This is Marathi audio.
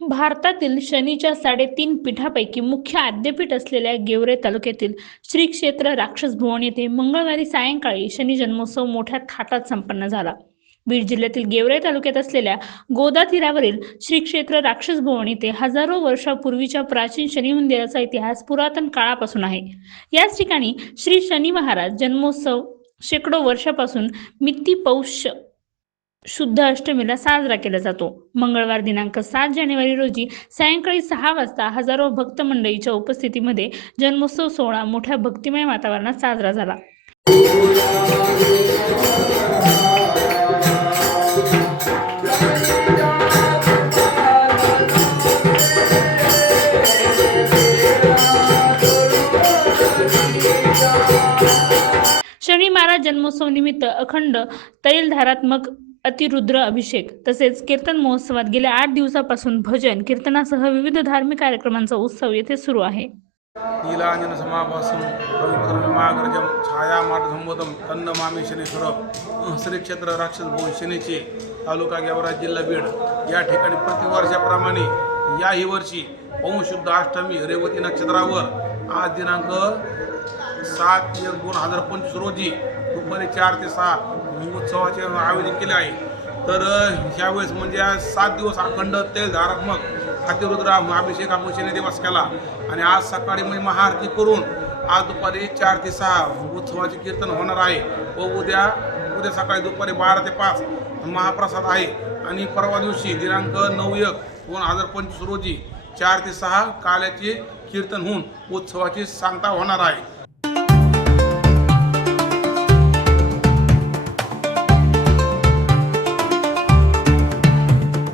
भारतातील शनीच्या साडेतीन पीठापैकी मुख्य आद्यपीठ असलेल्या गेवरे तालुक्यातील श्री क्षेत्र राक्षस भुवन येथे मंगळवारी सायंकाळी शनी जन्मोत्सव मोठ्या थाटात संपन्न झाला. बीड जिल्ह्यातील गेवरे तालुक्यात असलेल्या गोदा तीरावरील श्री क्षेत्र राक्षस भुवन येथे हजारो वर्षापूर्वीच्या प्राचीन शनी मंदिराचा इतिहास पुरातन काळापासून आहे. याच ठिकाणी श्री शनी महाराज जन्मोत्सव शेकडो वर्षापासून मित्ती पौष शुद्ध अष्टमीला साजरा केला जातो. मंगळवार दिनांक सात जानेवारी रोजी सायंकाळी सहा वाजता हजारो भक्त मंडळीच्या उपस्थितीमध्ये जन्मोत्सव सोहळा मोठ्या भक्तिमय वातावरणात साजरा झाला. शनी महाराज जन्मोत्सव निमित्त अखंड तैलधारात्मक अतिरुद्र अभिषेक तसेच कीर्तन महोत्सवात गेल्या आठ दिवसापासून भजन कीर्तनासह विविध धार्मिक कार्यक्रमांचा उत्सव येथे सुरू आहे. नीलांजन समाभासम रविपद्रमाग्रजम छायामाठ संबोधम तन्न मामी शनेश्वर श्री क्षेत्र राक्षस भोन सेनेचे तालुका गेवराज जिल्हा बीड. या ठिकाणी प्रतिवर्षाप्रमाणे याही वर्षी पौशुद्ध अष्टमी रेवती नक्षत्रावर आज दिनांक सात एक दोन हजार पंचवीस रोजी दुपारी चार ते सहा उत्सवाचे आयोजन केले आहे. तर ह्यावेळेस म्हणजे सात दिवस अखंड तेल धारात्मक अतिरुद्र अभिषेक आपण दिवस केला. आणि आज सकाळी म्हणजे महाआरती करून आज दुपारी चार ते सहा उत्सवाचे कीर्तन होणार आहे व उद्या उद्या सकाळी दुपारी बारा ते पाच महाप्रसाद आहे. आणि परवा दिवशी दिनांक नऊ एक दोन हजार पंचवीस रोजी चार ते सहा काल्याचे कीर्तन होऊन उत्सवाची सांगता होणार आहे.